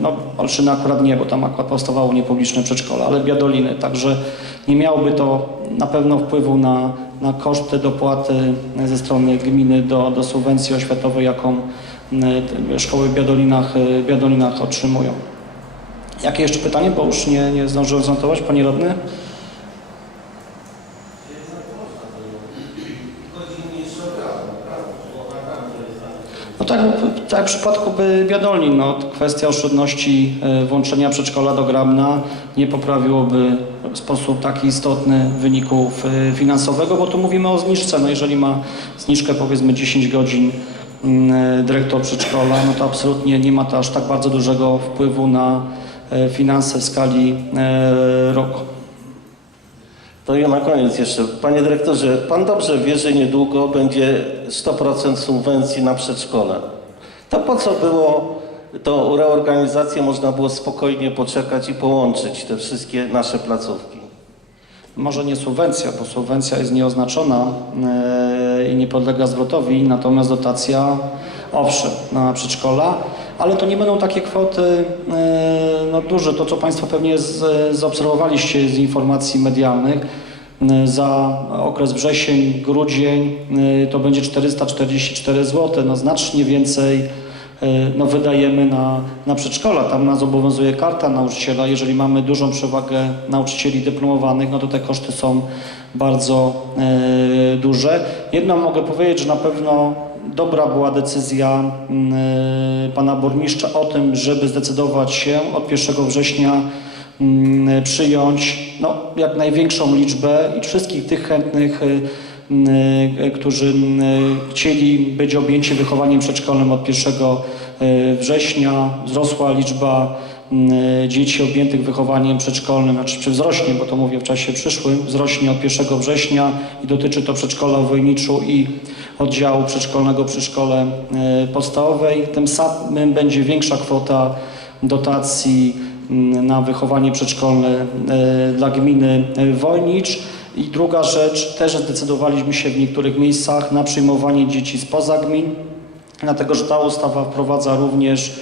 No, Olszyny akurat nie, bo tam akurat powstawało niepubliczne przedszkole, ale Biadoliny. Także nie miałoby to na pewno wpływu na, na koszty dopłaty ze strony gminy do, do subwencji oświatowej, jaką te szkoły w Biadolinach, w Biadolinach otrzymują. Jakie jeszcze pytanie, bo już nie, nie zdążyłem zanotować, Panie Radny? No tak, tak w przypadku by Biadolin, no, kwestia oszczędności e, włączenia przedszkola do Grabna nie poprawiłoby w sposób taki istotny wyników e, finansowego, bo tu mówimy o zniżce. No jeżeli ma zniżkę powiedzmy 10 godzin mm, e, dyrektor przedszkola, no to absolutnie nie ma to aż tak bardzo dużego wpływu na finanse w skali roku. To ja na koniec jeszcze. Panie dyrektorze, pan dobrze wie, że niedługo będzie 100% subwencji na przedszkole. To po co było tą reorganizację? Można było spokojnie poczekać i połączyć te wszystkie nasze placówki. Może nie subwencja, bo subwencja jest nieoznaczona e, i nie podlega zwrotowi, natomiast dotacja owszem na przedszkola, ale to nie będą takie kwoty e, no, duże. To, co Państwo pewnie z, zaobserwowaliście z informacji medialnych, e, za okres wrzesień, grudzień e, to będzie 444 zł, no znacznie więcej no, wydajemy na, na przedszkola. Tam nas obowiązuje karta nauczyciela. Jeżeli mamy dużą przewagę nauczycieli dyplomowanych, no to te koszty są bardzo e, duże. Jedno mogę powiedzieć, że na pewno dobra była decyzja mm, e, pana burmistrza o tym, żeby zdecydować się od 1 września mm, przyjąć no, jak największą liczbę i wszystkich tych chętnych e, y, którzy chcieli być objęci wychowaniem przedszkolnym od 1 y, września. Wzrosła liczba dzieci objętych wychowaniem przedszkolnym, znaczy czy wzrośnie, bo to mówię w czasie przyszłym, wzrośnie od 1 września i dotyczy to przedszkola w Wojniczu i oddziału przedszkolnego przy szkole y, podstawowej. Tym samym będzie większa kwota dotacji na wychowanie przedszkolne e, dla gminy e, Wojnicz. I druga rzecz, też zdecydowaliśmy się w niektórych miejscach na przyjmowanie dzieci spoza gmin, dlatego że ta ustawa wprowadza również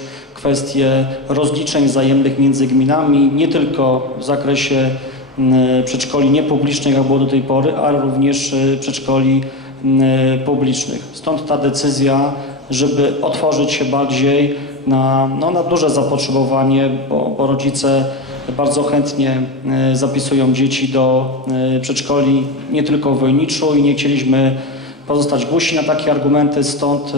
kwestie rozliczeń wzajemnych między gminami, nie tylko w zakresie mm, przedszkoli niepublicznych, jak było do tej pory, ale również e, przedszkoli mm, publicznych. Stąd ta decyzja, żeby otworzyć się bardziej na, no, na duże zapotrzebowanie, bo, bo rodzice bardzo chętnie e, zapisują dzieci do e, przedszkoli nie tylko w Wojniczu i nie chcieliśmy pozostać głusi na takie argumenty, stąd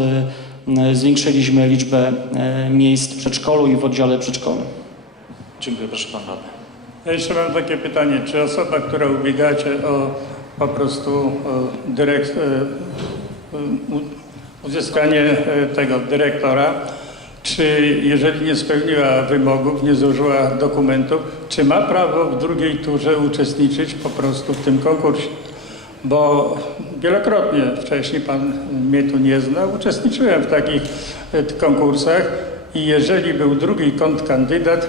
zwiększyliśmy liczbę e, miejsc w przedszkolu i w oddziale przedszkolnym. Dziękuję, proszę pan radny. Ja jeszcze mam takie pytanie, czy osoba, która ubiega się o po prostu o dyrek, e, uzyskanie e, tego dyrektora, czy jeżeli nie spełniła wymogów, nie złożyła dokumentów, czy ma prawo w drugiej turze uczestniczyć po prostu w tym konkursie? Bo wielokrotnie wcześniej pan mnie tu nie znał, uczestniczyłem w takich e, konkursach i jeżeli był drugi kontrkandydat,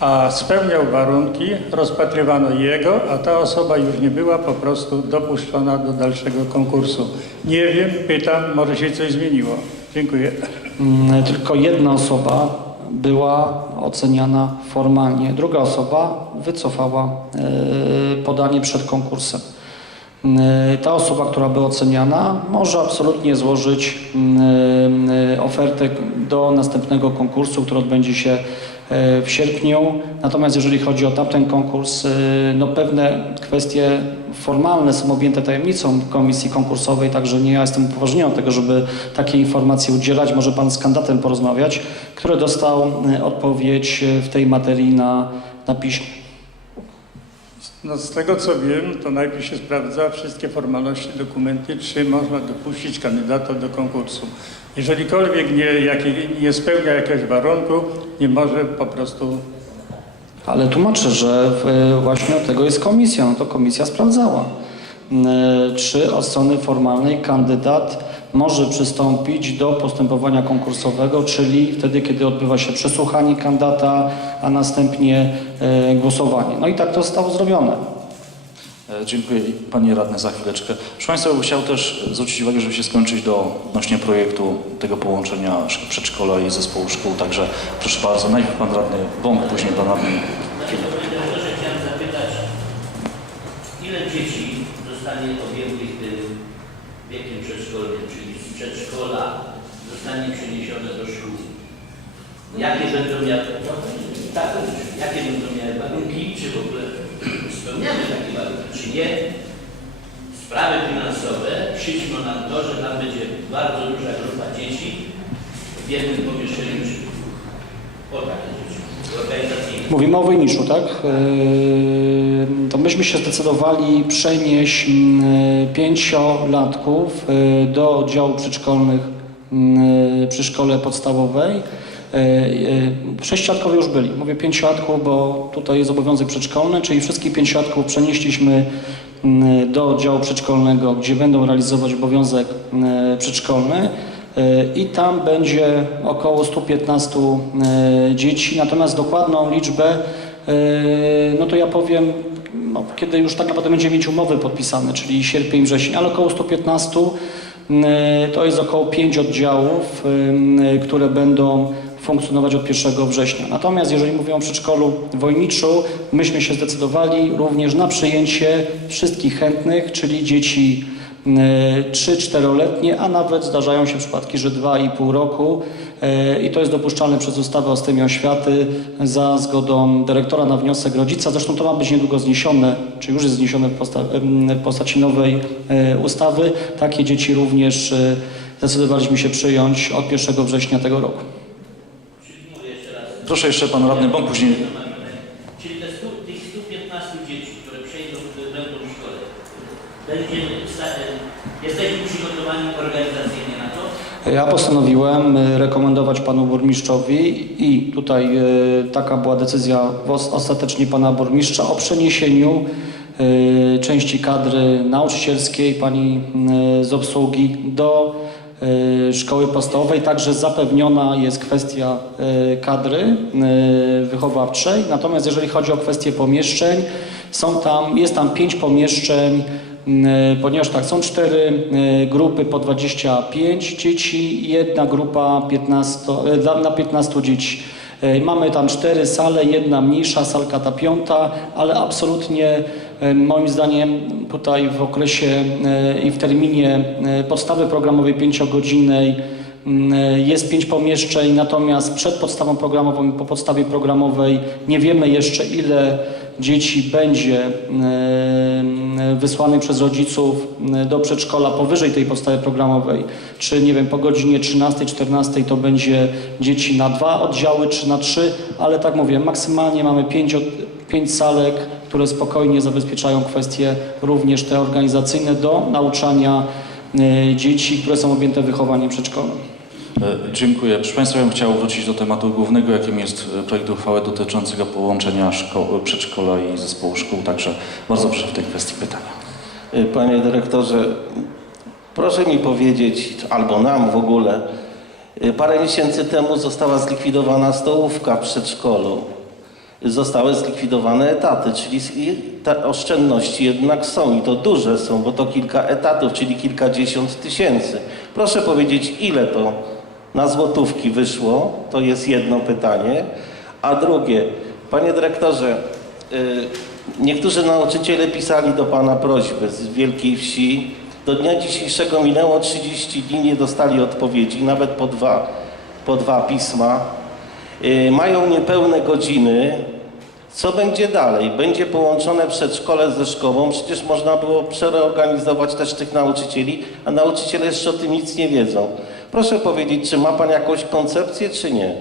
a spełniał warunki, rozpatrywano jego, a ta osoba już nie była po prostu dopuszczona do dalszego konkursu. Nie wiem, pytam, może się coś zmieniło. Dziękuję. Mm, Tylko jedna osoba była oceniana formalnie, druga osoba wycofała e, podanie przed konkursem. Mm, Ta osoba, która była oceniana, może absolutnie złożyć mm, e, ofertę do następnego konkursu, który odbędzie się e, w sierpniu. Natomiast jeżeli chodzi o tamten konkurs, e, no pewne kwestie formalne są objęte tajemnicą komisji konkursowej, także nie ja jestem upoważniony do tego, żeby takie informacje udzielać. Może pan z kandydatem porozmawiać, który dostał e, odpowiedź e, w tej materii na, na piśmie. No z tego co wiem, to najpierw się sprawdza wszystkie formalności, dokumenty, czy można dopuścić kandydata do konkursu. Jeżelikolwiek nie, jaki, nie spełnia jakiegoś warunku, nie może po prostu Ale tłumaczę, że e, właśnie od tego jest komisja. No to komisja sprawdzała, e, czy od strony formalnej kandydat może przystąpić do postępowania konkursowego, czyli wtedy, kiedy odbywa się przesłuchanie kandydata, a następnie e, głosowanie. No i tak to zostało zrobione. E, Dziękuję Panie Radny za chwileczkę. Proszę Państwa, chciał też zwrócić uwagę, żeby się skończyć do odnośnie projektu tego połączenia szk- przedszkola i zespołu szkół. Także proszę bardzo, najpierw Pan Radny Bąk, później Pan Radny Chwilę. Proszę chciałem zapytać, ile dzieci zostanie objętych tym wiekiem przedszkolnym, czyli z zostanie przeniesione do szkół? Jakie będą miały, no, tak, jakie będą miały warunki, czy w ogóle spełniamy takie warunki, czy nie? Sprawy finansowe przyćmą nam to, że nam będzie bardzo duża grupa dzieci w jednym pomieszczeniu czy dwóch. O takie. Mówimy o wyniczu, tak? Yy, To myśmy się zdecydowali przenieść mm, pięciolatków yy, do oddziału przedszkolnych yy, przy szkole podstawowej. Sześciolatkowie już byli. Mówię pięciolatków, bo tutaj jest obowiązek przedszkolny, czyli wszystkich pięciolatków przenieśliśmy mm, do oddziału przedszkolnego, gdzie będą realizować obowiązek przedszkolny. Y, i tam będzie około 115 y, dzieci, natomiast dokładną liczbę, y, no to ja powiem, no, kiedy już tak naprawdę będzie mieć umowy podpisane, czyli sierpień, wrzesień, ale około 115 y, to jest około 5 oddziałów, które będą funkcjonować od 1 września. Natomiast jeżeli mówimy o przedszkolu Wojniczu, myśmy się zdecydowali również na przyjęcie wszystkich chętnych, czyli dzieci 3-4-letnie, a nawet zdarzają się przypadki, że 2,5 roku e, i to jest dopuszczalne przez ustawę o systemie oświaty za zgodą dyrektora na wniosek rodzica. Zresztą to ma być niedługo zniesione, czy już jest zniesione w, posta w postaci nowej e, ustawy. Takie dzieci również e, zdecydowaliśmy się przyjąć od 1 września tego roku. Proszę jeszcze Pan Radny Bąk, później Czyli te stu, tych 115 dzieci, które przejdą, które będą w szkole, jesteśmy przygotowani organizacyjnie na to? Ja postanowiłem e, rekomendować panu burmistrzowi i tutaj e, taka była decyzja ostatecznie pana burmistrza o przeniesieniu e, części kadry nauczycielskiej pani z obsługi do szkoły podstawowej. Także zapewniona jest kwestia kadry wychowawczej. Natomiast jeżeli chodzi o kwestię pomieszczeń, są tam, jest tam pięć pomieszczeń ponieważ tak, są cztery e, grupy po 25 dzieci jedna grupa 15, e, dla- na 15 dzieci. Mamy tam cztery sale, jedna mniejsza, salka ta piąta, ale absolutnie moim zdaniem tutaj w okresie i w terminie podstawy programowej pięciogodzinnej Jest pięć pomieszczeń, natomiast przed podstawą programową i po podstawie programowej nie wiemy jeszcze ile dzieci będzie e, wysłanych przez rodziców e, do przedszkola powyżej tej podstawy programowej. Czy nie wiem, po godzinie 13, 14 to będzie dzieci na dwa oddziały, czy na trzy, ale tak mówię, maksymalnie mamy pięć, pięć salek, które spokojnie zabezpieczają kwestie również te organizacyjne do nauczania e, dzieci, które są objęte wychowaniem przedszkolnym. E, Dziękuję. Proszę Państwa, ja bym chciał wrócić do tematu głównego, jakim jest e, projekt uchwały dotyczącego połączenia szko- przedszkola i zespołu szkół. Także bardzo proszę w tej kwestii pytania. Panie dyrektorze, proszę mi powiedzieć, albo nam w ogóle, parę miesięcy temu została zlikwidowana stołówka w przedszkolu. Zostały zlikwidowane etaty, czyli te oszczędności jednak są i to duże są, bo to kilka etatów, czyli kilkadziesiąt tysięcy. Proszę powiedzieć, ile to na złotówki wyszło? To jest jedno pytanie. A drugie, panie dyrektorze, y, niektórzy nauczyciele pisali do pana prośby z Wielkiej Wsi. Do dnia dzisiejszego minęło 30 dni, nie dostali odpowiedzi, nawet po dwa, po dwa pisma. Y, Mają niepełne godziny. Co będzie dalej? Będzie połączone przedszkole ze szkołą. Przecież można było przereorganizować też tych nauczycieli, a nauczyciele jeszcze o tym nic nie wiedzą. Proszę powiedzieć, czy ma Pan jakąś koncepcję, czy nie?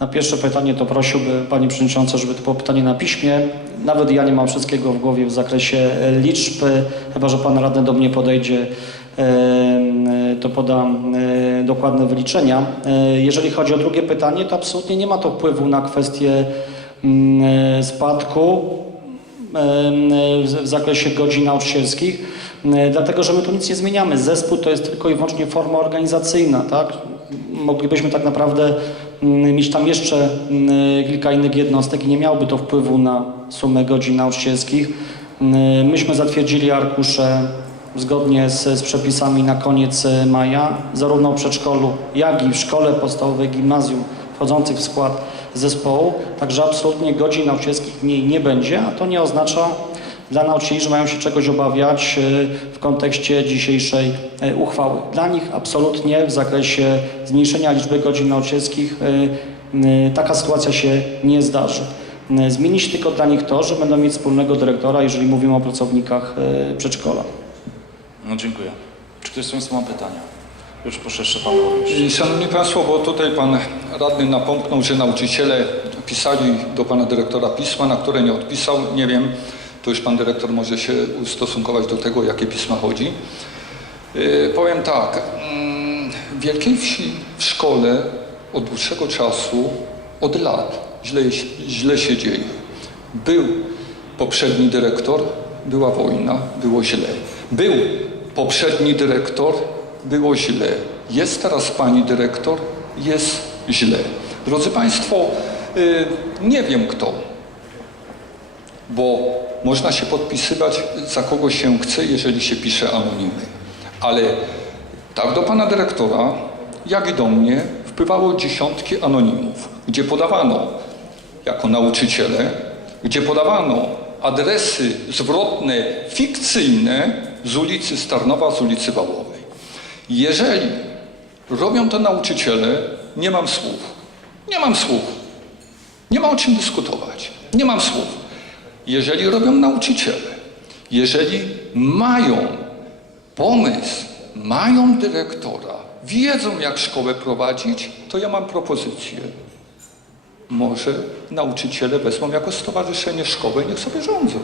Na pierwsze pytanie to prosiłbym Pani Przewodnicząca, żeby to było pytanie na piśmie. Nawet ja nie mam wszystkiego w głowie w zakresie e, liczb, e, chyba że Pan radny do mnie podejdzie, e, to podam dokładne wyliczenia. Jeżeli chodzi o drugie pytanie, to absolutnie nie ma to wpływu na kwestię mm, spadku w zakresie godzin nauczycielskich, dlatego że my tu nic nie zmieniamy. Zespół to jest tylko i wyłącznie forma organizacyjna, tak? Moglibyśmy tak naprawdę mm, mieć tam jeszcze mm, kilka innych jednostek i nie miałoby to wpływu na sumę godzin nauczycielskich. Y, Myśmy zatwierdzili arkusze zgodnie z, z przepisami na koniec y, maja, zarówno w przedszkolu, jak i w szkole podstawowej, gimnazjum wchodzących w skład zespołu, także absolutnie godzin nauczycielskich mniej nie będzie, a to nie oznacza dla nauczycieli, że mają się czegoś obawiać y, w kontekście dzisiejszej y, uchwały. Dla nich absolutnie w zakresie zmniejszenia liczby godzin nauczycielskich y, taka sytuacja się nie zdarzy. Zmieni się tylko dla nich to, że będą mieć wspólnego dyrektora, jeżeli mówimy o pracownikach przedszkola. No dziękuję. Czy ktoś z Państwa ma pytania? Już proszę jeszcze Pan Burmistrz. Szanowni Państwo, bo tutaj Pan Radny napomknął, że nauczyciele pisali do Pana Dyrektora pisma, na które nie odpisał. Nie wiem, to już Pan Dyrektor może się ustosunkować do tego, o jakie pisma chodzi. Yy, powiem tak, mm, w Wielkiej Wsi w szkole od dłuższego czasu, od lat źle, źle się dzieje. Był poprzedni dyrektor, była wojna, było źle. Był poprzedni dyrektor, było źle. Jest teraz pani dyrektor, jest źle. Drodzy Państwo, y, nie wiem kto, bo można się podpisywać za kogo się chce, jeżeli się pisze anonimy. Ale tak do pana dyrektora, jak i do mnie wpływało dziesiątki anonimów, gdzie podawano jako nauczyciele, gdzie podawano adresy zwrotne fikcyjne z ulicy Starnowa, z ulicy Wałowej. Jeżeli robią to nauczyciele, nie mam słów. Nie mam słów. Nie ma o czym dyskutować. Nie mam słów. Jeżeli robią nauczyciele, jeżeli mają pomysł, mają dyrektora, wiedzą jak szkołę prowadzić, to ja mam propozycję. Może nauczyciele wezmą jako stowarzyszenie szkołę i niech sobie rządzą.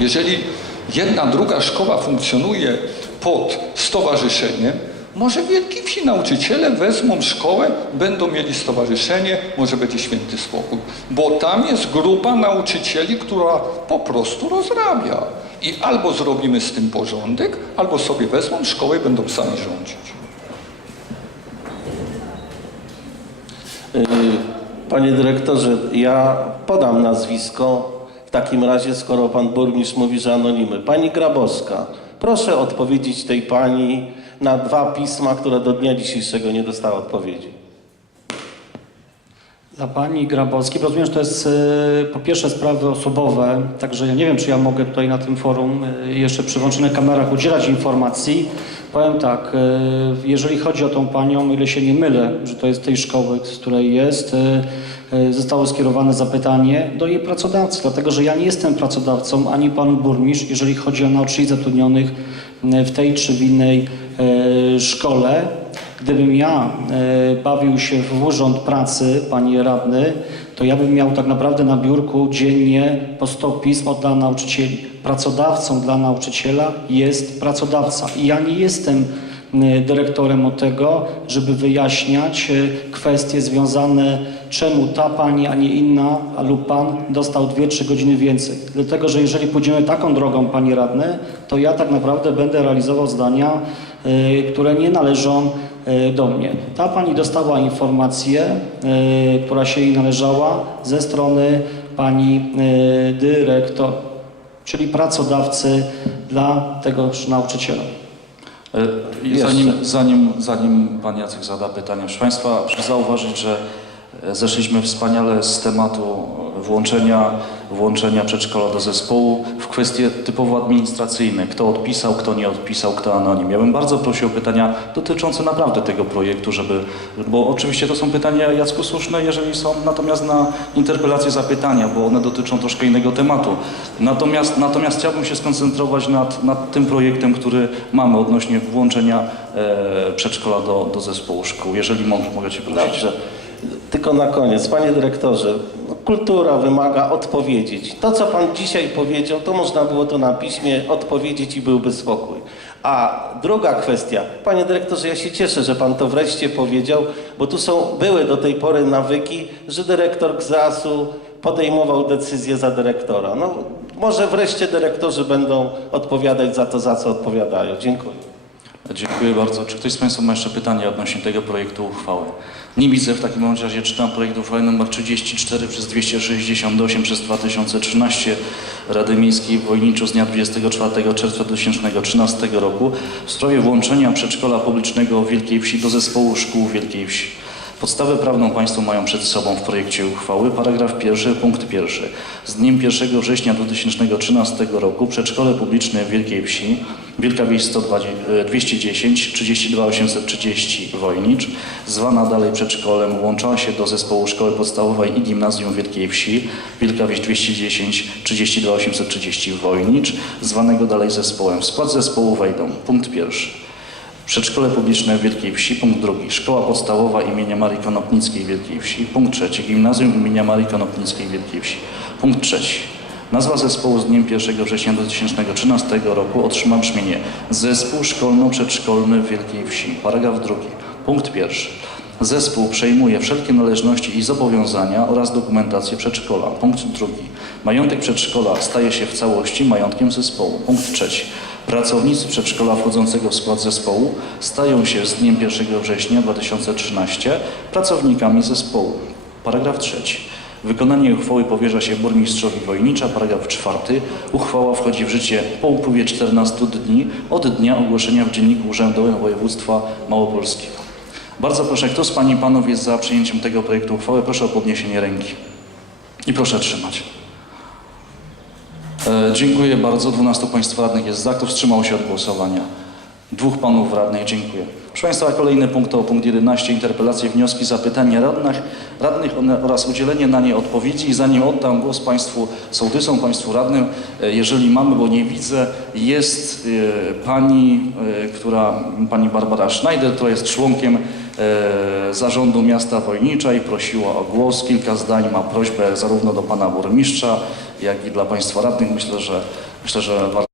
Jeżeli jedna, druga szkoła funkcjonuje pod stowarzyszeniem, może w Wsi nauczyciele wezmą szkołę, będą mieli stowarzyszenie, może będzie święty spokój. Bo tam jest grupa nauczycieli, która po prostu rozrabia. I albo zrobimy z tym porządek, albo sobie wezmą szkołę i będą sami rządzić. Y, Panie dyrektorze, ja podam nazwisko w takim razie, skoro pan burmistrz mówi, że anonimy. Pani Grabowska, proszę odpowiedzieć tej pani na dwa pisma, które do dnia dzisiejszego nie dostała odpowiedzi. Dla Pani Grabowskiej, rozumiem, że to jest e, po pierwsze sprawy osobowe, także ja nie wiem, czy ja mogę tutaj na tym forum e, jeszcze przy włączonych kamerach udzielać informacji. Powiem tak, e, jeżeli chodzi o tą Panią, ile się nie mylę, że to jest tej szkoły, z której jest, zostało skierowane zapytanie do jej pracodawcy, dlatego że ja nie jestem pracodawcą, ani Pan Burmistrz, jeżeli chodzi o nauczycieli zatrudnionych w tej czy w innej szkole. Gdybym ja e, bawił się w urząd pracy, panie radny, to ja bym miał tak naprawdę na biurku dziennie po 100 pism od dla nauczycieli. Pracodawcą dla nauczyciela jest pracodawca. I ja nie jestem e, dyrektorem od tego, żeby wyjaśniać e, kwestie związane, czemu ta pani, a nie inna, a lub pan dostał 2-3 godziny więcej. Dlatego, że jeżeli pójdziemy taką drogą, panie radny, to ja tak naprawdę będę realizował zdania, e, które nie należą e, do mnie. Ta pani dostała informację, e, która się jej należała ze strony pani e, dyrektor, czyli pracodawcy dla tegoż nauczyciela. E. Zanim, zanim, zanim Pan Jacek zada pytanie, proszę Państwa, proszę zauważyć, że e, zeszliśmy wspaniale z tematu włączenia, włączenia przedszkola do zespołu w kwestie typowo administracyjne. Kto odpisał, kto nie odpisał, kto anonim. Ja bym bardzo prosił o pytania dotyczące naprawdę tego projektu, żeby, bo oczywiście to są pytania Jacku słuszne, jeżeli są, natomiast na interpelację zapytania, bo one dotyczą troszkę innego tematu. Natomiast, natomiast chciałbym się skoncentrować nad, nad tym projektem, który mamy odnośnie włączenia e, przedszkola do, do zespołu szkół. Jeżeli mogę, mogę Cię prosić. Dobrze. Tylko na koniec, panie dyrektorze, kultura wymaga odpowiedzieć. To, co pan dzisiaj powiedział, to można było to na piśmie odpowiedzieć i byłby spokój. A druga kwestia, panie dyrektorze, ja się cieszę, że pan to wreszcie powiedział, bo tu są, były do tej pory nawyki, że dyrektor GZAS-u podejmował decyzję za dyrektora. No, może wreszcie dyrektorzy będą odpowiadać za to, za co odpowiadają. Dziękuję. Dziękuję bardzo. Czy ktoś z Państwa ma jeszcze pytania odnośnie tego projektu uchwały? Nie widzę. W takim razie czytam projekt uchwały nr 34 przez 268 przez 2013 Rady Miejskiej w Wojniczu z dnia 24 czerwca 2013 roku w sprawie włączenia przedszkola publicznego w Wielkiej Wsi do zespołu szkół Wielkiej Wsi. Podstawę prawną Państwo mają przed sobą w projekcie uchwały. Paragraf pierwszy, punkt pierwszy. Z dniem 1 września 2013 roku przedszkole publiczne Wielkiej Wsi, Wielka Wieś 120, e, 210, 32 830 Wojnicz, zwana dalej przedszkolem, łączyła się do zespołu szkoły podstawowej i gimnazjum Wielkiej Wsi, Wielka Wieś 210, 32 830 Wojnicz, zwanego dalej zespołem. W skład zespołu wejdą, punkt pierwszy. Przedszkole publiczne w Wielkiej Wsi, punkt drugi. Szkoła podstawowa imienia Marii Konopnickiej w Wielkiej Wsi. Punkt trzeci. Gimnazjum imienia Marii Konopnickiej w Wielkiej Wsi. Punkt trzeci. Nazwa zespołu z dniem 1 września 2013 roku otrzyma brzmienie Zespół Szkolno-Przedszkolny w Wielkiej Wsi. Paragraf drugi. Punkt pierwszy. Zespół przejmuje wszelkie należności i zobowiązania oraz dokumentację przedszkola. Punkt drugi. Majątek przedszkola staje się w całości majątkiem zespołu. Punkt trzeci. Pracownicy przedszkola wchodzącego w skład zespołu stają się z dniem 1 września 2013 pracownikami zespołu. Paragraf trzeci. Wykonanie uchwały powierza się burmistrzowi Wojnicza. Paragraf czwarty. Uchwała wchodzi w życie po upływie 14 dni od dnia ogłoszenia w Dzienniku Urzędowym Województwa Małopolskiego. Bardzo proszę, kto z Pań i Panów jest za przyjęciem tego projektu uchwały? Proszę o podniesienie ręki. I proszę trzymać. E, dziękuję bardzo. 12 Państwa radnych jest za. Kto wstrzymał się od głosowania? Dwóch Panów radnych. Dziękuję. Proszę Państwa, kolejny punkt to punkt 11. Interpelacje, wnioski, zapytania radnych, radnych oraz udzielenie na nie odpowiedzi. I zanim oddam głos Państwu sołtysom, Państwu radnym, e, jeżeli mamy, bo nie widzę, jest e, Pani, która, Pani Barbara Schneider, która jest członkiem zarządu miasta Wojnicza i prosiła o głos. Kilka zdań ma prośbę zarówno do Pana Burmistrza, jak i dla Państwa radnych. Myślę, że, myślę, że warto